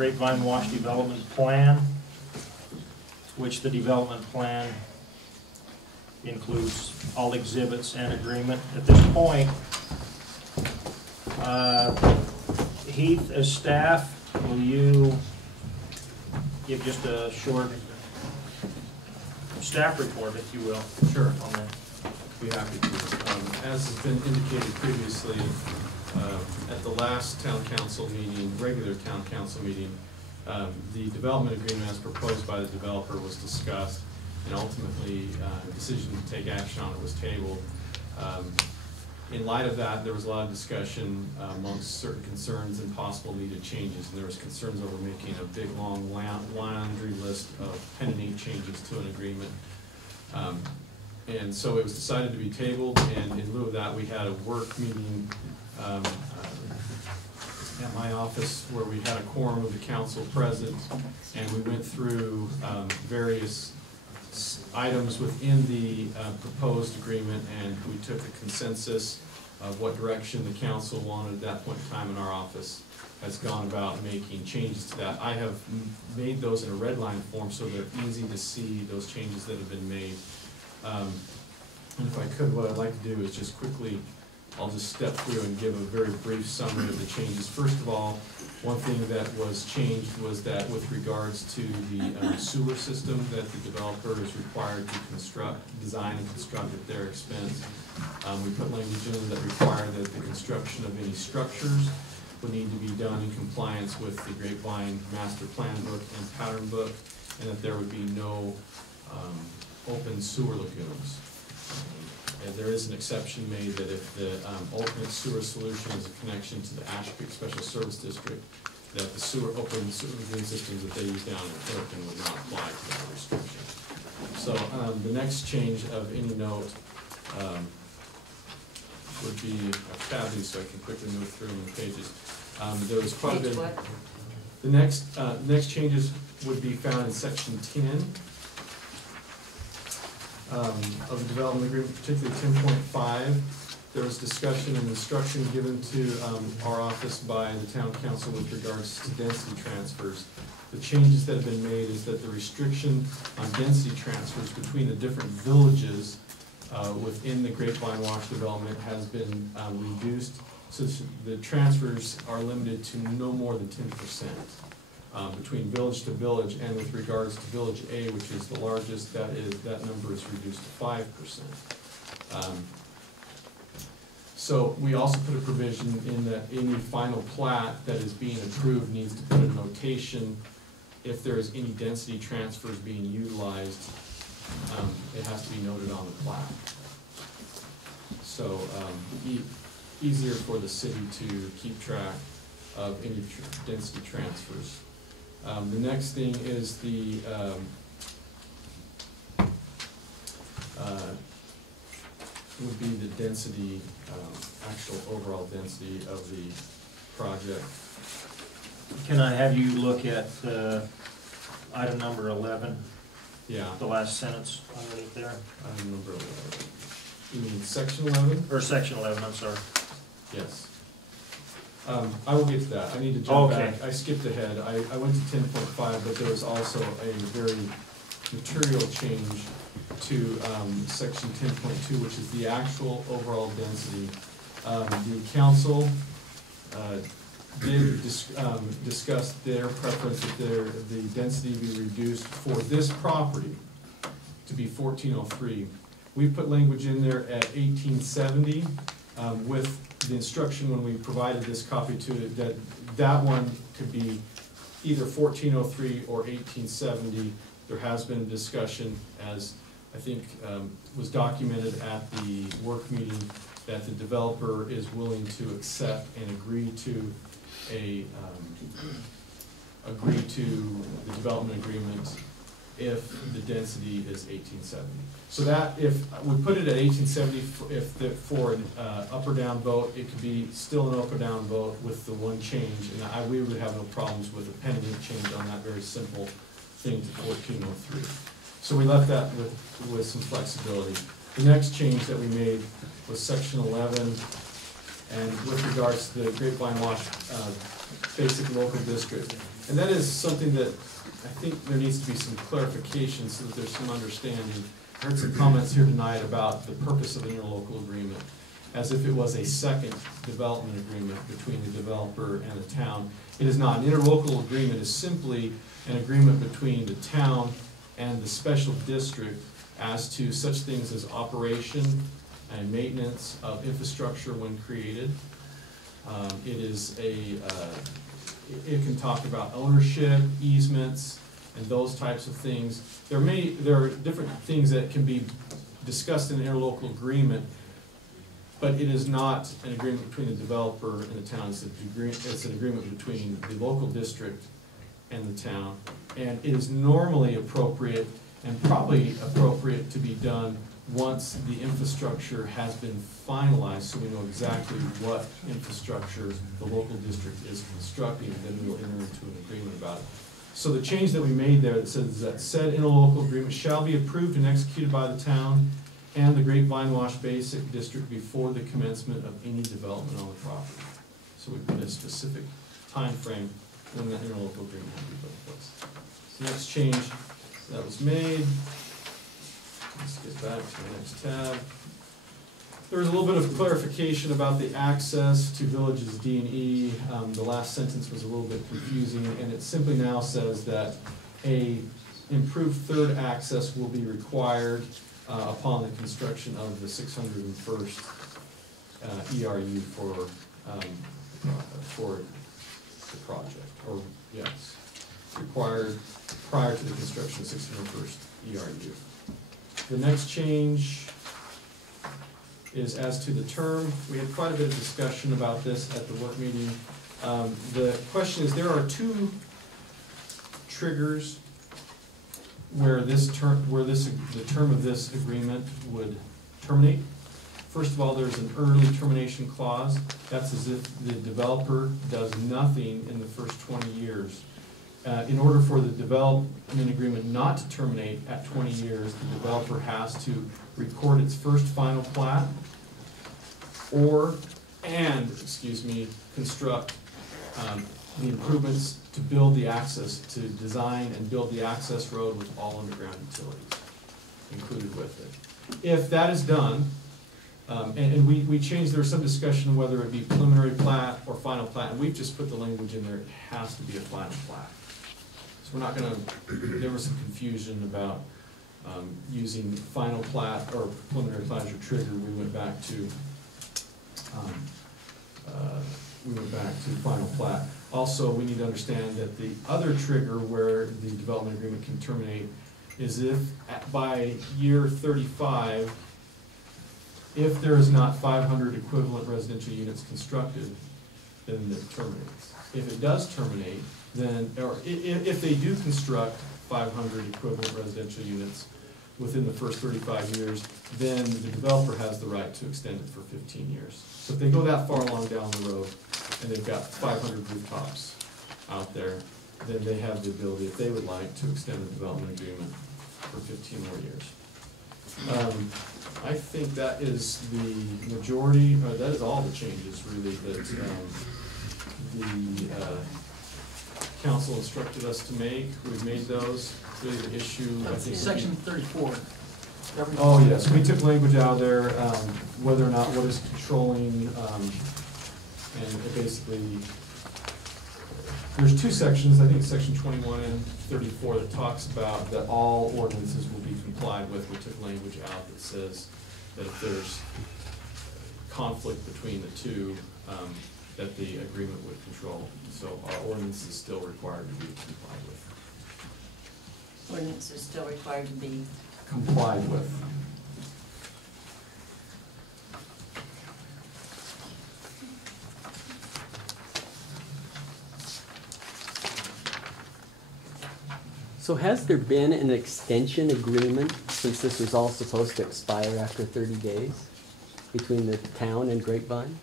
Grapevine Wash Development Plan, which the development plan includes all exhibits and agreement. At this point, Heath, as staff, will you give just a short staff report, if you will? Sure. On that. Be happy to. As has been indicated previously, at the last town council meeting, regular town council meeting, the development agreement as proposed by the developer was discussed, and ultimately a decision to take action on it was tabled. In light of that, there was a lot of discussion amongst certain concerns and possible needed changes, and there was concerns over making a big long laundry list of pending changes to an agreement. And so it was decided to be tabled, and in lieu of that, we had a work meeting at my office where we had a quorum of the council present, and we went through various items within the proposed agreement, and we took a consensus of what direction the council wanted at that point in time, in our office has gone about making changes to that. I have made those in a red line form so they're easy to see, those changes that have been made. And if I could, what I'd like to do is just quickly, I'll just step through and give a very brief summary of the changes. First of all, one thing that was changed was that with regards to the sewer system that the developer is required to design and construct at their expense, we put language in that required that the construction of any structures would need to be done in compliance with the Grapevine Master Plan book and Pattern book, and that there would be no open sewer lagoons. And there is an exception made that if the ultimate sewer solution is a connection to the Ash Creek Special Service District, that the open sewer lagoon systems that they use down in Clifton would not apply to that restriction. So the next change of any note would be a tabby, so I can quickly move through the pages. There was quite a bit. The next changes would be found in section 10. Of the development agreement, particularly 10.5, there was discussion and instruction given to our office by the town council with regards to density transfers. The changes that have been made is that the restriction on density transfers between the different villages within the Grapevine Wash development has been reduced, so the transfers are limited to no more than 10%. Between village to village, and with regards to village A, which is the largest, that number is reduced to 5%. So we also put a provision in that any final plat that is being approved needs to put a notation if there is any density transfers being utilized. It has to be noted on the plat. So easier for the city to keep track of any density transfers. The next thing is the would be the density, actual overall density of the project. Can I have you look at item number 11? Yeah. The last sentence underneath there. Item number 11. You mean section 11? Or section 11, I'm sorry. Yes. I will get to that. I need to jump back. I skipped ahead. I went to 10.5, but there was also a very material change to section 10.2, which is the actual overall density. The council did discuss their preference that the density be reduced for this property to be 1403. We put language in there at 1870 with the instruction when we provided this copy to it that one could be either 1403 or 1870. There has been a discussion, as I think was documented at the work meeting, that the developer is willing to accept and agree to the development agreement if the density is 1870. So that if we put it at 1870, for an up or down vote, it could be still an up or down vote with the one change, and we would have no problems with a pending change on that very simple thing to 1403. So we left that with some flexibility. The next change that we made was section 11, and with regards to the Grapevine Wash basic local district. And that is something that I think there needs to be some clarification so that there's some understanding. I heard some comments here tonight about the purpose of the interlocal agreement, as if it was a second development agreement between the developer and the town. It is not. An interlocal agreement is simply an agreement between the town and the special district as to such things as operation and maintenance of infrastructure when created. It can talk about ownership, easements, and those types of things. There are different things that can be discussed in an interlocal agreement, but it is not an agreement between the developer and the town. It's an agreement between the local district and the town. And it is normally appropriate and probably appropriate to be done once the infrastructure has been finalized, so we know exactly what infrastructure the local district is constructing, then we'll enter into an agreement about it. So the change that we made there that says that said interlocal agreement shall be approved and executed by the town and the Grapevine Wash Basic District before the commencement of any development on the property. So we put a specific time frame when that interlocal agreement will be put in place. So next change that was made. Let's get back to the next tab. There was a little bit of clarification about the access to villages D and E. The last sentence was a little bit confusing, and it simply now says that a improved third access will be required upon the construction of the 601st ERU for the project, or yes, required prior to the construction of 601st ERU. The next change is as to the term. We had quite a bit of discussion about this at the work meeting. The question is, there are two triggers where the term of this agreement would terminate. First of all, there's an early termination clause. That's as if the developer does nothing in the first 20 years. In order for the development agreement not to terminate at 20 years, the developer has to record its first final plat construct the improvements to build the access, to design and build the access road with all underground utilities included with it. If that is done, and we changed, there was some discussion whether it be preliminary plat or final plat, and we've just put the language in there, it has to be a final plat. So we're not gonna, there was some confusion about using final plat or preliminary plat as your trigger. We went back to final plat. Also, we need to understand that the other trigger where the development agreement can terminate is if by year 35, if there is not 500 equivalent residential units constructed, then it terminates. If it does terminate, then, or if they do construct 500 equivalent residential units within the first 35 years, then the developer has the right to extend it for 15 years. So if they go that far along down the road and they've got 500 rooftops out there, then they have the ability, if they would like, to extend the development agreement for 15 more years. I think that is the majority, or that is all the changes really that the council instructed us to make. We've made those. Really the issue, I think. Section 34. Oh, yes, we took language out of there, whether or not what is controlling, and it basically, there's two sections, I think section 21 and 34 that talks about that all ordinances will be complied with. We took language out that says that if there's conflict between the two, that the agreement would control. So our ordinance is still required to be complied with. Ordinance is still required to be Complied with. So has there been an extension agreement since this was all supposed to expire after 30 days between the town and Grapevine?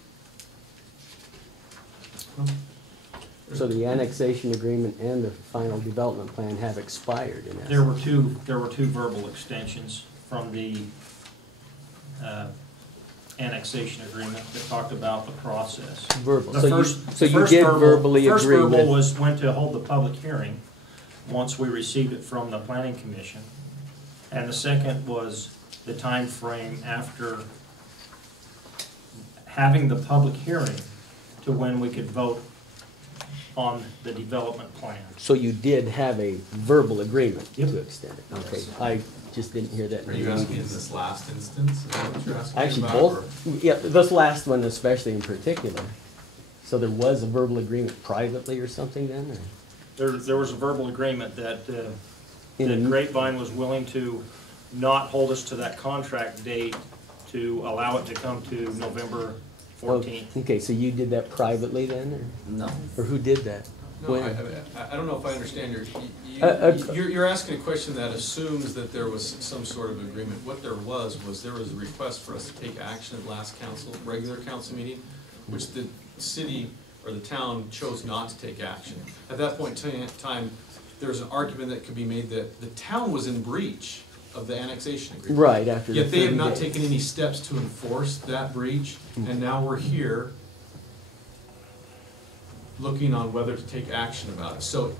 So the annexation agreement and the final development plan have expired in essence? There were two verbal extensions from the annexation agreement that talked about the process. Verbal. The So first- you, so the you first did verbal- verbally the first agree verbal with. went to hold the public hearing, once we received it from the planning commission. And the second was the time frame after having the public hearing to when we could vote on the development plan. So you did have a verbal agreement Yep. to extend it? Okay, I just didn't hear that. Are you asking in this last instance? Is that what you're asking Actually, about, or- both, yeah, this last one especially in particular. So there was a verbal agreement privately or something then, or? There was a verbal agreement that, In that a- Grapevine was willing to not hold us to that contract date to allow it to come to November 14th. Okay, so you did that privately then, No. or who did that? No, When? I don't know if I understand you're asking a question that assumes that there was some sort of agreement. What there was there was a request for us to take action at last regular council meeting, which the city or the town chose not to take action. At that point in time, there was an argument that could be made that the town was in breach of the annexation agreement. Right, after the Yet they have 30 not days. taken any steps to enforce that breach, and now we're here looking on whether to take action about it. So,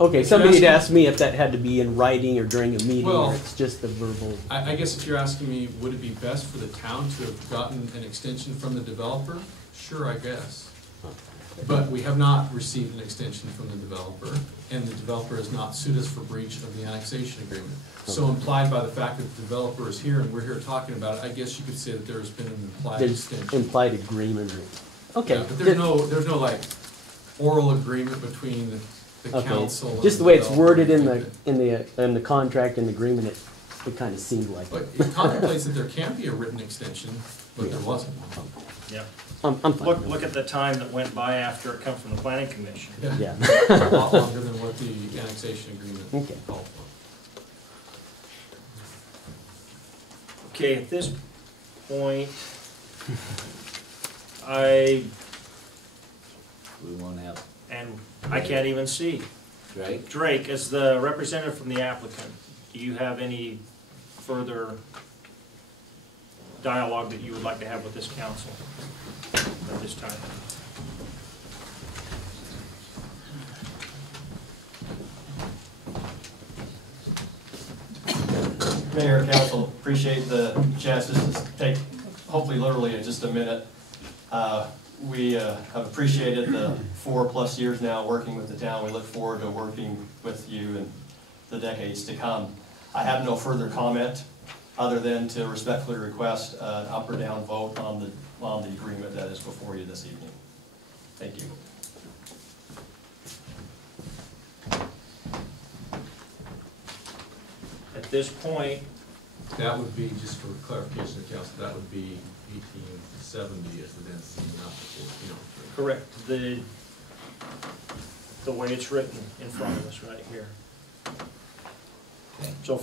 Okay, if somebody had you're asked me if that had to be in writing or during a meeting, Well, or it's just a verbal. I guess if you're asking me, would it be best for the town to have gotten an extension from the developer? Sure, I guess. But we have not received an extension from the developer, and the developer has not sued us for breach of the annexation agreement. So implied by the fact that the developer is here and we're here talking about it, I guess you could say that there's been an implied There's extension. implied agreement. Okay. Yeah, but there's no like oral agreement between the Okay. council and Just the way it's developer. worded in the contract and agreement, it kind of seemed like But it. it contemplates that there can be a written extension, but there wasn't one. Yeah. I'm fine. Look at the time that went by after it come from the planning commission. Yeah. A lot longer than what the annexation agreement Okay. called for. Okay, at this point, We won't have, I can't even see. right? Drake, as the representative from the applicant, do you have any further dialogue that you would like to have with this council at this time? Mayor, council, appreciate the chance just to take, hopefully literally in just a minute. We have appreciated the 4+ years now working with the town. We look forward to working with you in the decades to come. I have no further comment other than to respectfully request an up or down vote on the agreement that is before you this evening. Thank you. At this point, That would be, just for clarification of council, that would be 1870 as the density, not the 14. correct, the way it's written in front of us right here. So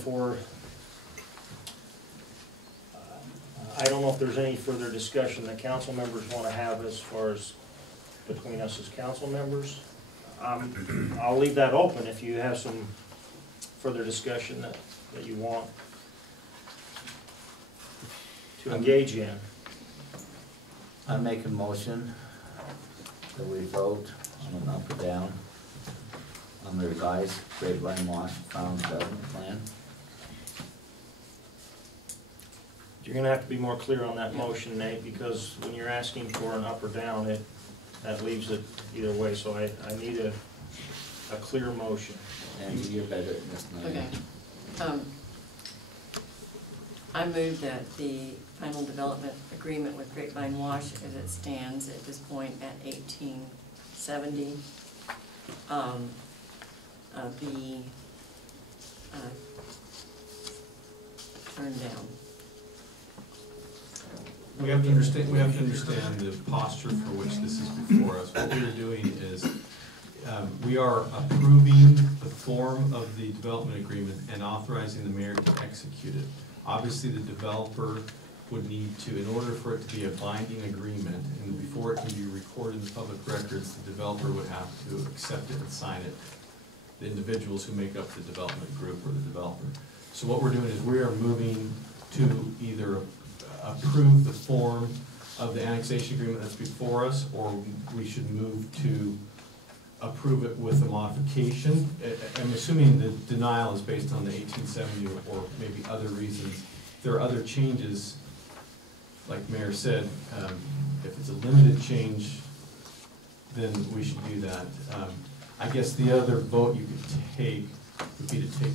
I don't know if there's any further discussion that council members want to have as far as between us as council members. I'll leave that open if you have some further discussion that you want to engage in. I make a motion that we vote on an up or down on the revised Grapevine Wash Farm Development Plan. You're gonna have to be more clear on that motion, Nate, because when you're asking for an up or down, that leaves it either way, so I need a clear motion. And you're better at this than I Okay. am. I move that the final development agreement with Grapevine Wash as it stands at this point at 1870, be turned down. We have to understand the posture for which this is before us. What we are doing is, we are approving the form of the development agreement and authorizing the mayor to execute it. Obviously, the developer would need to, in order for it to be a binding agreement, and before it can be recorded in the public records, the developer would have to accept it and sign it, the individuals who make up the development group or the developer. So what we're doing is we are moving to either approve the form of the annexation agreement that's before us, or we should move to approve it with a modification. I'm assuming the denial is based on the 1870 or maybe other reasons. If there are other changes, like Mayor said, if it's a limited change, then we should do that. I guess the other vote you could take would be to take,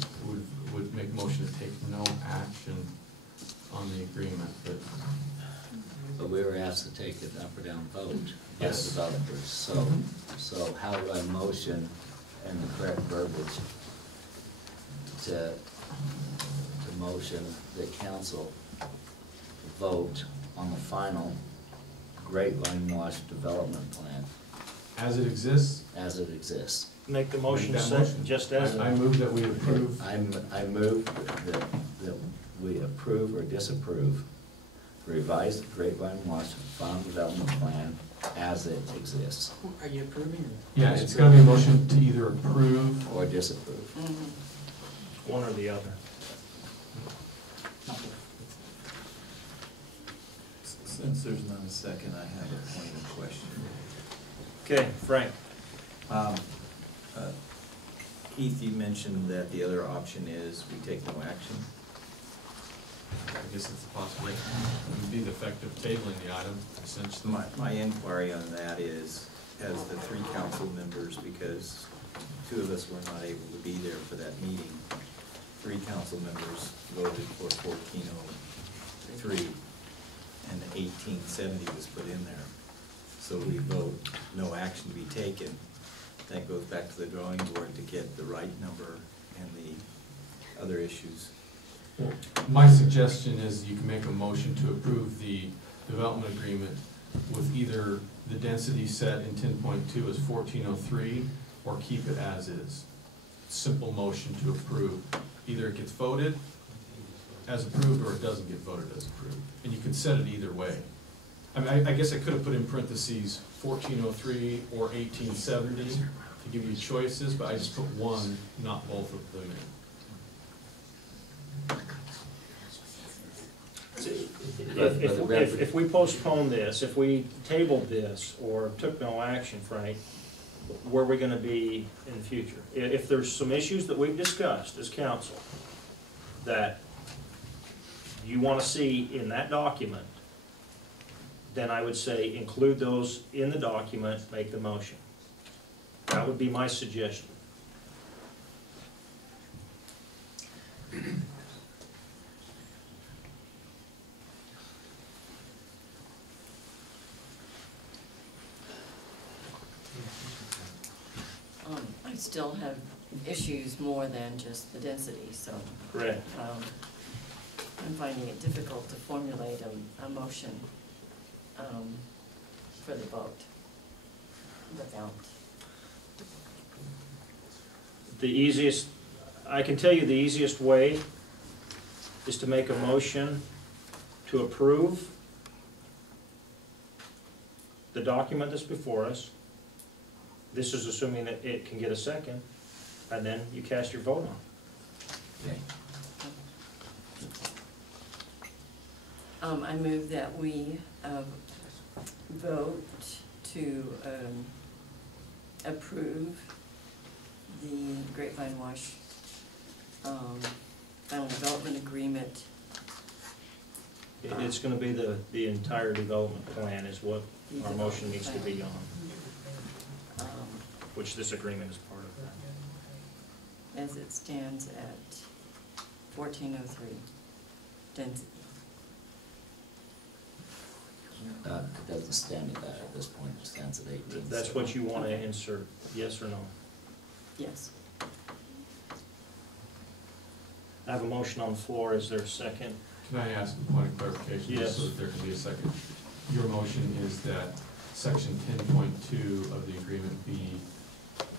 would make a motion to take no action on the agreement, but. But we were asked to take an up or down vote by Yes. developers, so how do I motion in the correct verbiage to motion the council vote on the final Grapevine Wash development plan As it exists, as it exists? Make the motion Make that set motion. just as. I move that we approve. I move that we approve or disapprove revised Grapevine Wash final development plan as it exists, Are you approving or? Yeah, it's gonna be a motion to either approve. or disapprove. One or the other. Since there's not a second, I have a point of question. Okay, Frank. Keith, you mentioned that the other option is we take no action. I guess it's a possibility. It would be the effect of tabling the item, essentially. My inquiry on that is, as the three council members, because two of us were not able to be there for that meeting, three council members voted for 1403, and 1870 was put in there. So we vote no action to be taken. That goes back to the drawing board to get the right number and the other issues. My suggestion is you can make a motion to approve the development agreement with either the density set in 10.2 as 1403 or keep it as is. Simple motion to approve. Either it gets voted as approved or it doesn't get voted as approved. And you can set it either way. I mean, I guess I could have put in parentheses 1403 or 1870 to give you choices, but I just put one, not both of them in. If we postpone this, if we tabled this or took no action, Frank, where are we gonna be in the future? If there's some issues that we've discussed as council that you wanna see in that document, then I would say include those in the document, make the motion. That would be my suggestion. I still have issues more than just the density, so Correct. I'm finding it difficult to formulate a motion for the vote without. The easiest, I can tell you the easiest way is to make a motion to approve the document that's before us. This is assuming that it can get a second, and then you cast your vote on it. Okay. I move that we vote to approve the Grapevine Wash final development agreement. It's gonna be the entire development plan is what our motion needs to be on, which this agreement is part of that. As it stands at 1403 density. It doesn't stand at that at this point, it stands at 18. That's what you wanna insert, yes or no? Yes. I have a motion on the floor, is there a second? Can I ask a point of clarification? Yes. Just so that there can be a second. Your motion is that section 10.2 of the agreement be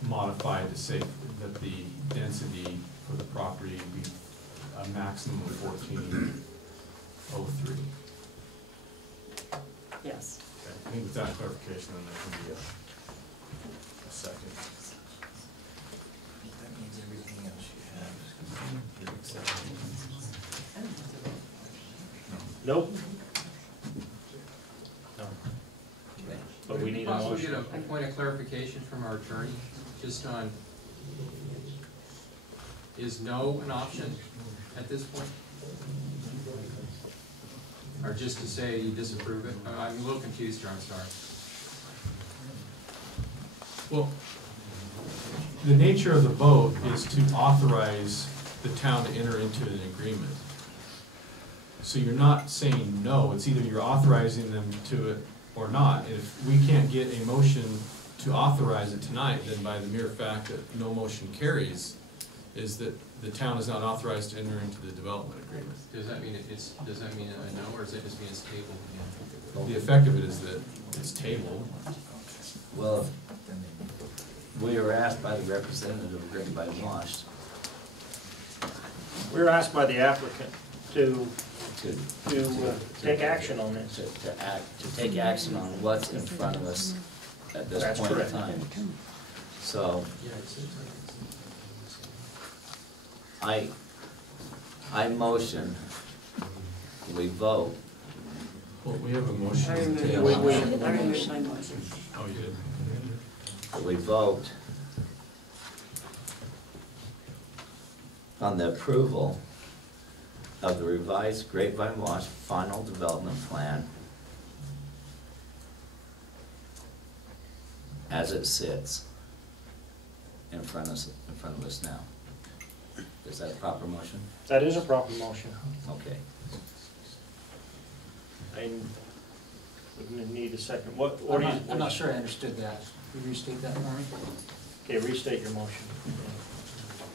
modified to say that the density for the property be a maximum of 1403. Yes. Okay, I think with that clarification, then there can be a second. That means everything else you have, you're accepting. Nope, A point of clarification from our attorney, just on, is no an option at this point? Or just to say you disapprove it? I'm a little confused here, I'm sorry. Well, the nature of the vote is to authorize the town to enter into an agreement. So you're not saying no, it's either you're authorizing them to it or not. If we can't get a motion to authorize it tonight, then by the mere fact that no motion carries, is that the town is not authorized to enter into the development agreement. Does that mean does that mean a no, or does that just mean it's tabled again? The effect of it is that it's tabled. Well, we were asked by the representative of Grapevine Wash We were asked by the applicant to to take action on this. to take action on what's in front of us at this That's point in correct. time. So, I motion, we vote, Well, we have a motion. I to removed table. my motion. I removed my motion. Oh, you did? we vote on the approval of the revised Grapevine Wash final development plan as it sits in front of us now. Is that a proper motion? That is a proper motion. Okay. And we need a second. What do you? I'm not sure I understood that. Can you restate that for me? Okay, restate your motion.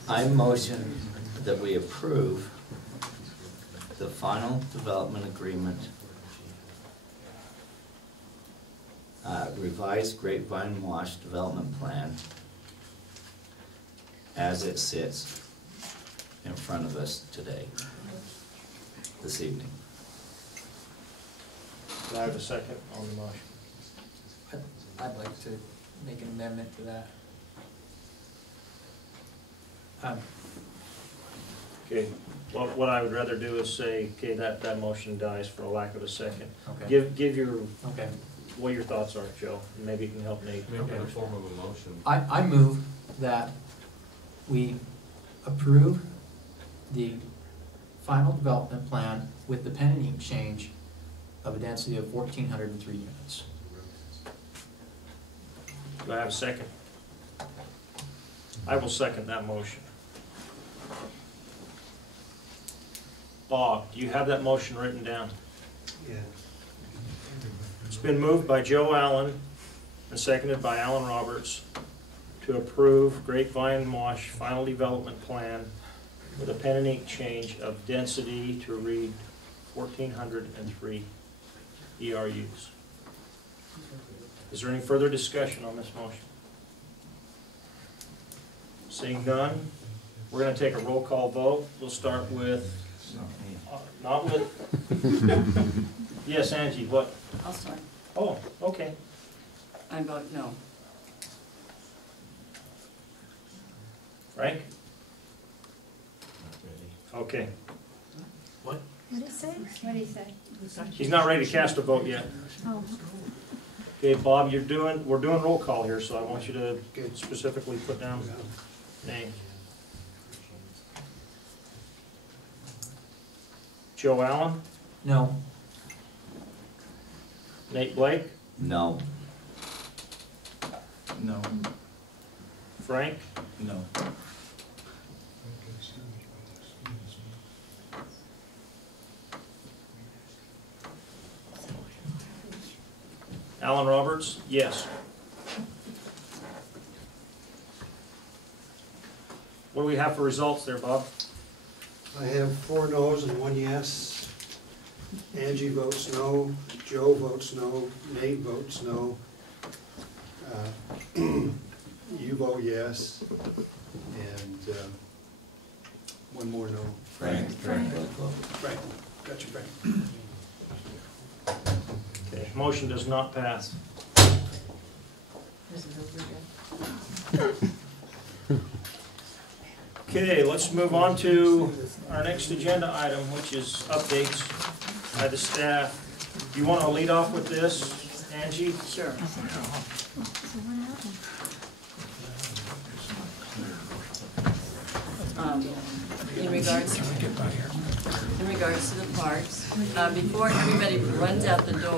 I motion that we approve the final development agreement, revised Grapevine Wash development plan as it sits in front of us today, this evening. Do I have a second on the motion? I'd like to make an amendment to that. Okay, what I would rather do is say, okay, that motion dies for a lack of a second. Okay. Give your, Okay. what your thoughts are, Joe, and maybe you can help Nate. Make it in the form of a motion. I move that we approve the final development plan with the pen and ink change of a density of 1,403 units. Do I have a second? I will second that motion. Bob, do you have that motion written down? Yeah. It's been moved by Joe Allen and seconded by Alan Roberts to approve Grapevine Wash final development plan with a pen and ink change of density to read 1,403 ERUs. Is there any further discussion on this motion? Seeing none, we're going to take a roll call vote. We'll start with, not with, yes, Angie, what? I'll start. Oh, okay. I vote no. Frank? Okay. What did he say? What did he say? He's not ready to cast a vote yet. Oh. Okay, Bob, we're doing roll call here, so I want you to specifically put down name. Joe Allen? No. Nate Blake? No. No. Frank? No. Alan Roberts? Yes. What do we have for results there, Bob? I have 4 no's and 1 yes. Angie votes no, Joe votes no, Nate votes no. You vote yes, and 1 more no. Frank. Frank, got you, Frank. Okay, motion does not pass. This is over again. Okay, let's move on to our next agenda item, which is updates by the staff. Do you want to lead off with this, Angie? Sure. in regards to the parks. Before everybody runs out the door.